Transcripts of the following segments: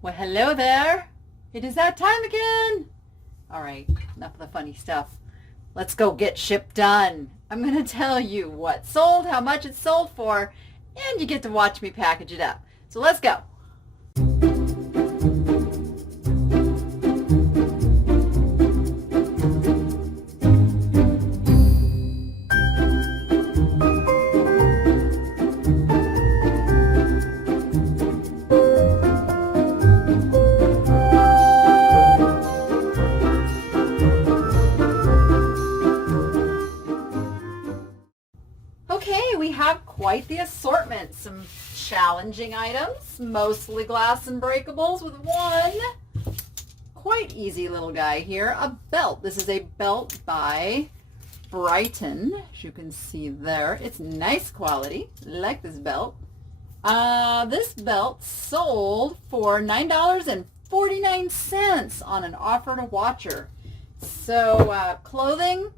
Well, hello there. It is that time again. All right, enough of the funny stuff. Let's go get ship done. I'm going to tell you what sold, how much it sold for, and you get to watch me package it up. So let's go. Okay, we have quite the assortment. Some challenging items, mostly glass and breakables, with one quite easy little guy here, a belt. This is a belt by Brighton, as you can see there. It's nice quality. I like this belt. This belt sold for $9.49 on an offer to watcher. So clothing,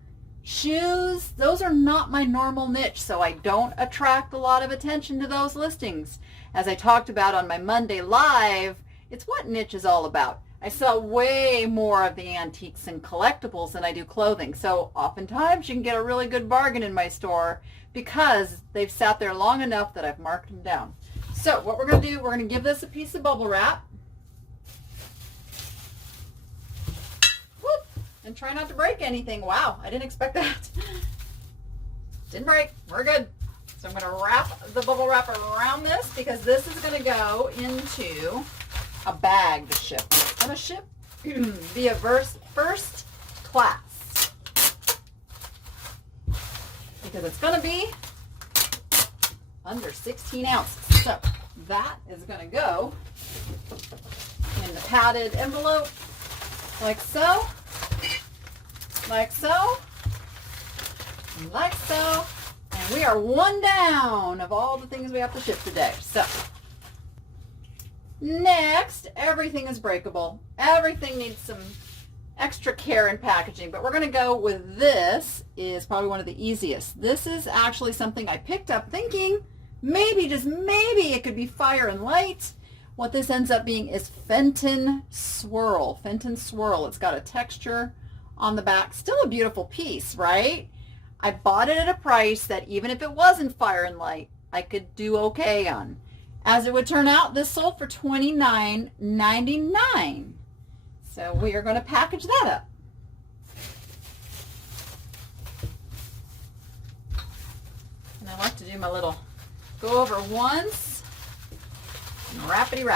shoes, those are not my normal niche, so I don't attract a lot of attention to those listings. As I talked about on my Monday Live, it's what niche is all about. I sell way more of the antiques and collectibles than I do clothing, so oftentimes you can get a really good bargain in my store because they've sat there long enough that I've marked them down. So what we're going to do, we're going to give this a piece of bubble wrap. And try not to break anything. Wow, I didn't expect that. Didn't break. We're good. So I'm going to wrap the bubble wrap around this because this is going to go into a bag to ship. It's going to ship via first class because it's going to be under 16 ounces. So that is going to go in the padded envelope like so. Like so, like so, and we are one down of all the things we have to ship today. So, next, everything is breakable. Everything needs some extra care in packaging, but we're going to go with this. Is probably one of the easiest. This is actually something I picked up thinking maybe, just maybe, it could be fire and light. What this ends up being is Fenton swirl. Fenton swirl. It's got a texture on the back. Still a beautiful piece, right? I bought it at a price that even if it wasn't fire and light, I could do okay on. As it would turn out, this sold for $29.99. So we are going to package that up. And I like to do my little go over once and rappity.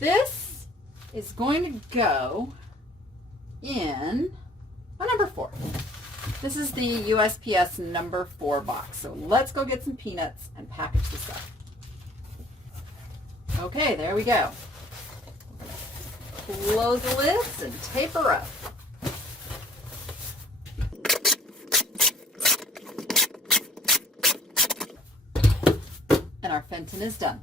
This is going to go in a number 4. This is the USPS number 4 box. So let's go get some peanuts and package this up. Okay, there we go. Close the lids and taper up. And our Fenton is done.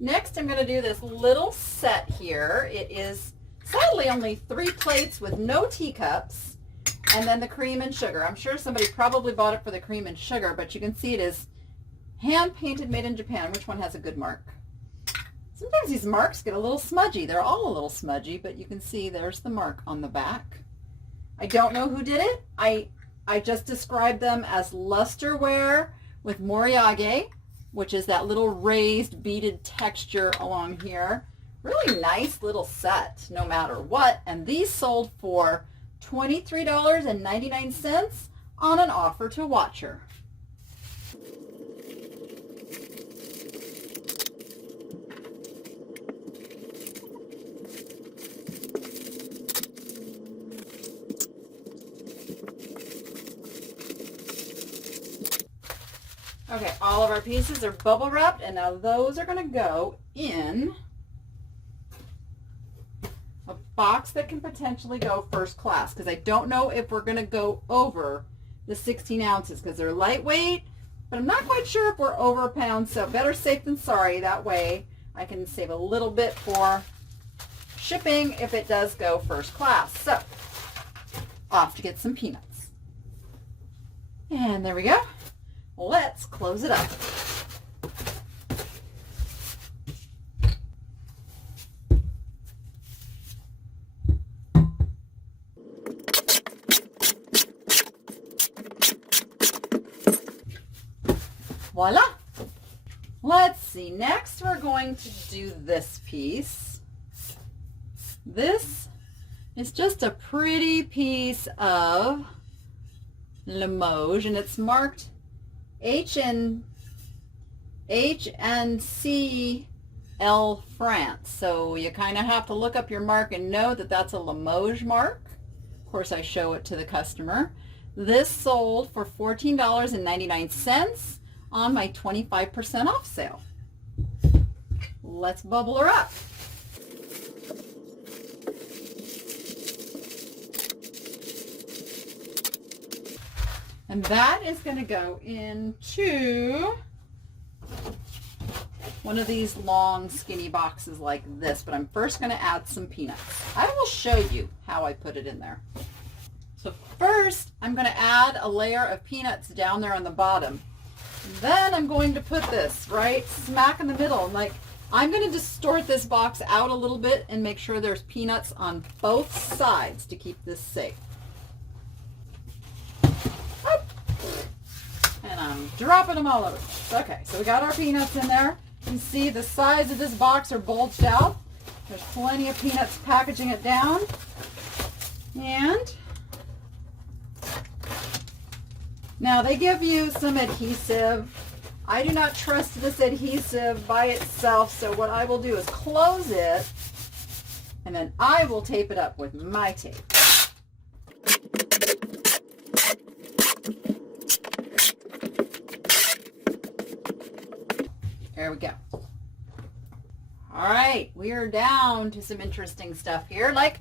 Next, I'm going to do this little set here. It is sadly only 3 plates with no teacups, and then the cream and sugar. I'm sure somebody probably bought it for the cream and sugar, but you can see it is hand-painted, made in Japan. Which one has a good mark? Sometimes these marks get a little smudgy. They're all a little smudgy, but you can see there's the mark on the back. I don't know who did it. I just described them as lusterware with moriage, which is that little raised beaded texture along here. Really nice little set, no matter what. And these sold for $23.99 on an offer to watcher. Okay, all of our pieces are bubble wrapped, and now those are going to go in a box that can potentially go first class, because I don't know if we're going to go over the 16 ounces because they're lightweight, but I'm not quite sure if we're over a pound, so better safe than sorry. That way I can save a little bit for shipping if it does go first class. So, off to get some peanuts. And there we go. Let's close it up. Voila! Let's see, next we're going to do this piece. This is just a pretty piece of Limoges, and it's marked HNCL France. So you kind of have to look up your mark and know that that's a Limoges mark. Of course, I show it to the customer. This sold for $14.99 on my 25% off sale. Let's bubble her up. And that is going to go into one of these long skinny boxes like this, but I'm first going to add some peanuts. I will show you how I put it in there. So first, I'm going to add a layer of peanuts down there on the bottom. Then I'm going to put this right smack in the middle. Like, I'm going to distort this box out a little bit and make sure there's peanuts on both sides to keep this safe. Up. And I'm dropping them all over. Okay, so we got our peanuts in there. You can see the sides of this box are bulged out. There's plenty of peanuts packaging it down. And now they give you some adhesive. I do not trust this adhesive by itself, so what I will do is close it, and then I will tape it up with my tape. There we go. All right, we are down to some interesting stuff here, like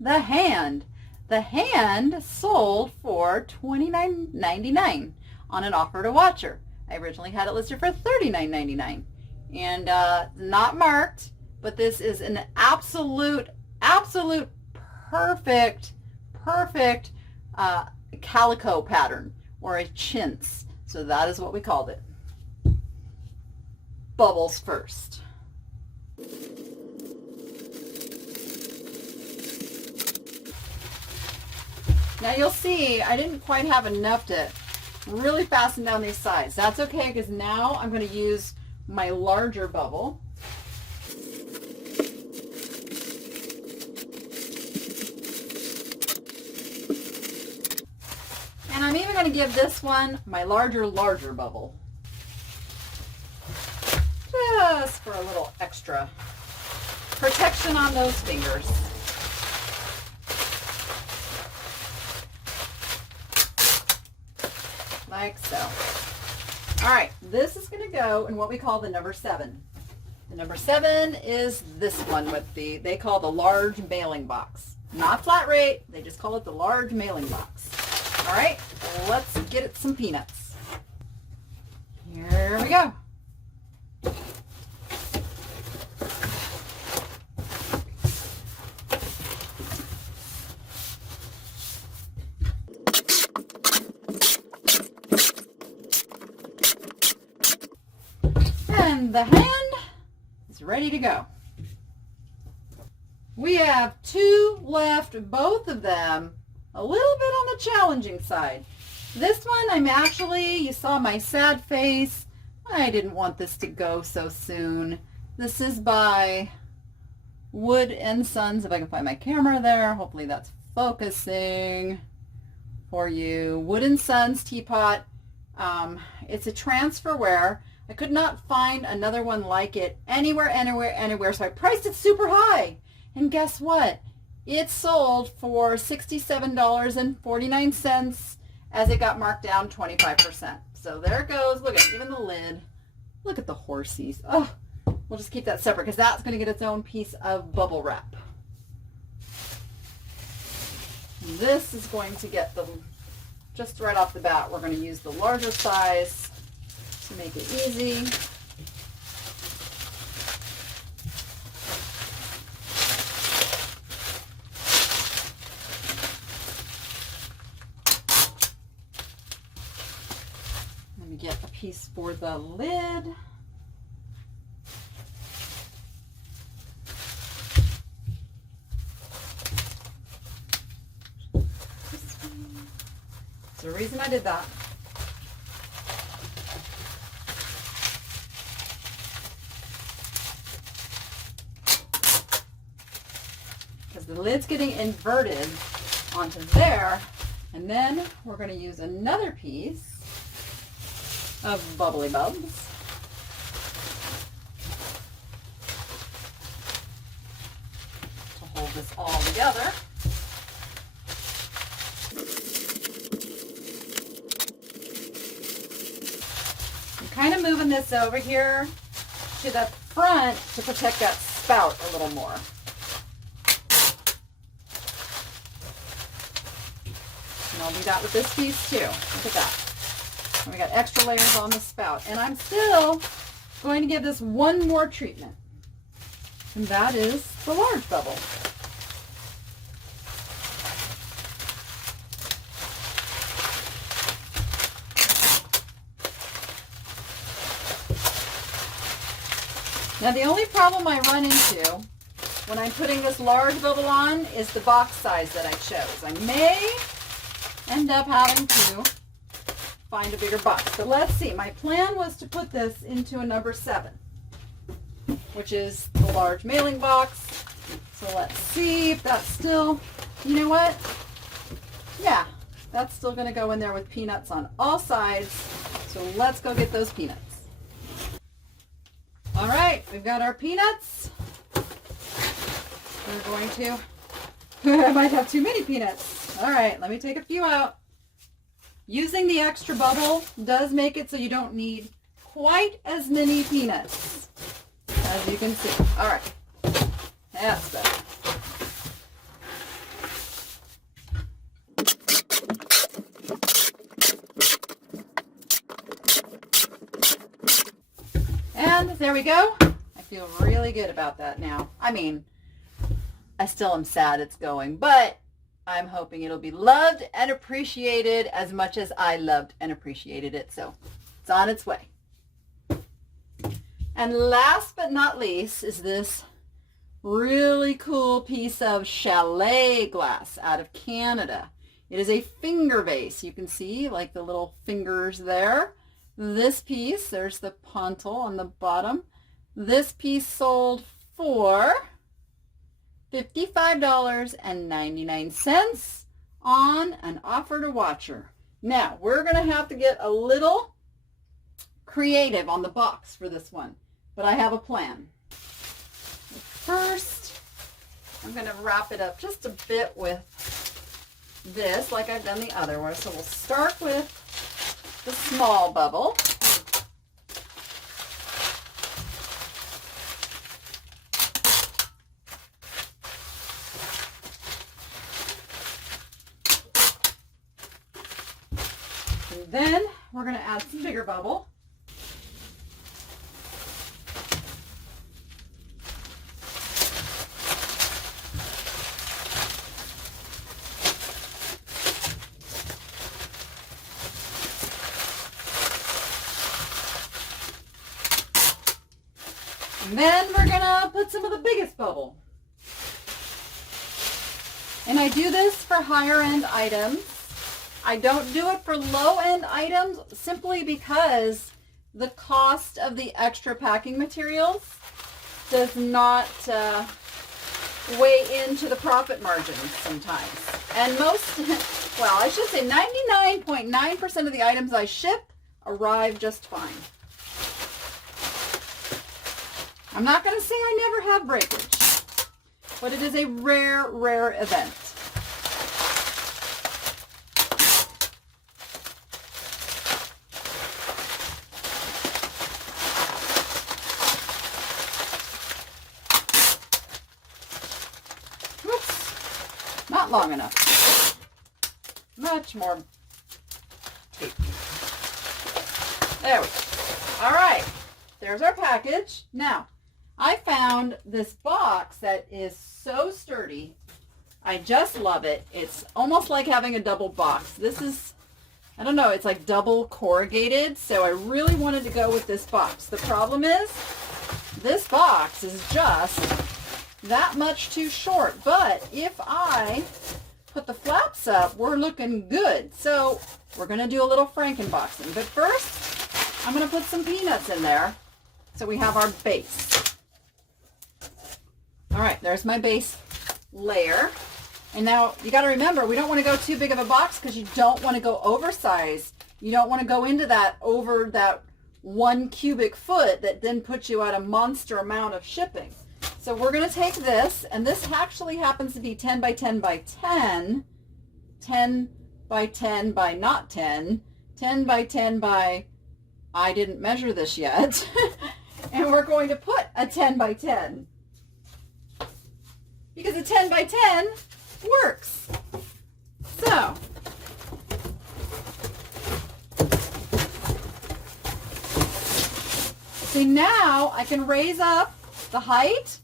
the hand. The hand sold for $29.99 on an offer to watcher. I originally had it listed for $39.99, and not marked, but this is an absolute perfect calico pattern, or a chintz. So that is what we called it. Bubbles first. Now you'll see I didn't quite have enough to really fasten down these sides. That's okay, because now I'm going to use my larger bubble. And I'm even going to give this one my larger bubble. Just for a little extra protection on those fingers. Like so. All right, this is going to go in what we call the number 7. The number 7 is this one with they call the large mailing box. Not flat rate, they just call it the large mailing box. All right, let's get it some peanuts. Here we go. And the hand is ready to go. We have 2 left, both of them a little bit on the challenging side. This one, you saw my sad face. I didn't want this to go so soon. This is by Wood & Sons, if I can find my camera there. Hopefully that's focusing for you. Wood & Sons teapot. It's a transferware. I could not find another one like it anywhere, so I priced it super high. And guess what? It sold for $67.49 as it got marked down 25%. So there it goes. Look at even the lid. Look at the horsies. Oh, we'll just keep that separate because that's going to get its own piece of bubble wrap. This is going to get the, just right off the bat, we're going to use the larger size to make it easy. piece for the lid. There's a reason I did that. Because the lid's getting inverted onto there, and then we're going to use another piece of bubbly bubs. To hold this all together. Kind of moving this over here to the front to protect that spout a little more. And I'll do that with this piece too. Look at that. And we got extra layers on the spout. And I'm still going to give this one more treatment. And that is the large bubble. Now the only problem I run into when I'm putting this large bubble on is the box size that I chose. I may end up having to find a bigger box. But let's see. My plan was to put this into a number 7, which is the large mailing box. So let's see if that's still, you know what? Yeah, that's still going to go in there with peanuts on all sides. So let's go get those peanuts. All right, we've got our peanuts. We're going to, I might have too many peanuts. All right, let me take a few out. Using the extra bubble does make it so you don't need quite as many peanuts, as you can see. All right, that's better. And there we go. I feel really good about that now. I mean, I still am sad it's going, but I'm hoping it'll be loved and appreciated as much as I loved and appreciated it. So it's on its way. And last but not least is this really cool piece of chalet glass out of Canada. It is a finger vase. You can see like the little fingers there. This piece, there's the pontil on the bottom. This piece sold for $55.99 on an offer to watcher. Now, we're going to have to get a little creative on the box for this one, but I have a plan. First, I'm going to wrap it up just a bit with this, like I've done the other one. So we'll start with the small bubble. And then we're going to add some bigger bubble. And then we're going to put some of the biggest bubble. And I do this for higher end items. I don't do it for low end items simply because the cost of the extra packing materials does not weigh into the profit margins sometimes. And most, well, I should say 99.9% of the items I ship arrive just fine. I'm not going to say I never have breakage, but it is a rare, rare event. Whoops, not long enough. Much more tape. There we go. All right, there's our package. Now, I found this box that is so sturdy. I just love it. It's almost like having a double box. This is I don't know, it's like double corrugated, so I really wanted to go with this box. The problem is, this box is just that much too short, but if I put the flaps up, we're looking good. So we're going to do a little Franken-boxing, but first I'm going to put some peanuts in there so we have our base. All right, there's my base layer. And now you got to remember, we don't want to go too big of a box because you don't want to go oversized. You don't want to go into that over that 1 cubic foot that then puts you at a monster amount of shipping. So we're going to take this, and this actually happens to be 10 by 10 by 10, 10 by 10 by not 10, 10 by 10 by, I didn't measure this yet, and we're going to put a 10 by 10. Because a 10 by 10 works. So, see, now I can raise up the height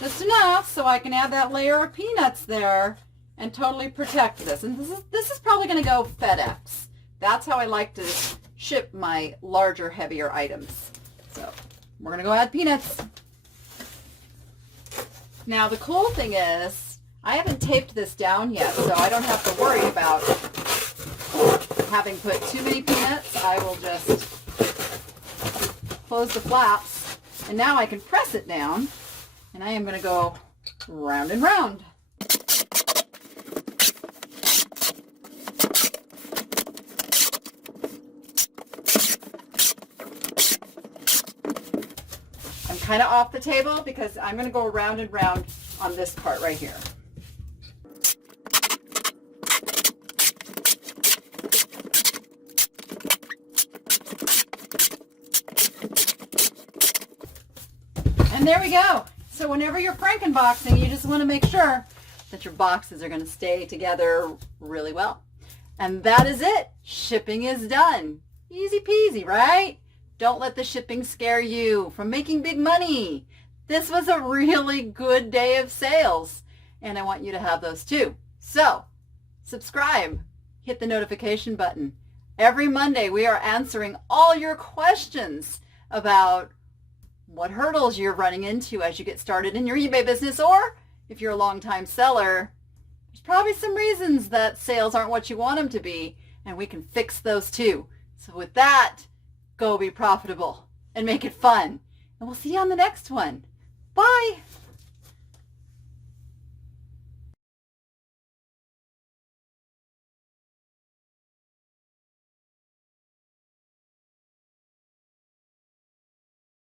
just enough so I can add that layer of peanuts there and totally protect this. And this is probably going to go FedEx. That's how I like to ship my larger, heavier items. So we're going to go add peanuts. Now the cool thing is I haven't taped this down yet, so I don't have to worry about having put too many peanuts. I will just close the flaps, and now I can press it down, and I am going to go round and round. I'm kind of off the table because I'm going to go round and round on this part right here. And there we go. So whenever you're Franken-boxing, you just want to make sure that your boxes are going to stay together really well. And that is it. Shipping is done. Easy peasy, right? Don't let the shipping scare you from making big money. This was a really good day of sales, and I want you to have those too. So subscribe, hit the notification button. Every Monday we are answering all your questions about what hurdles you're running into as you get started in your eBay business, or if you're a long-time seller, there's probably some reasons that sales aren't what you want them to be, and we can fix those too. So with that, go be profitable and make it fun. And we'll see you on the next one. Bye.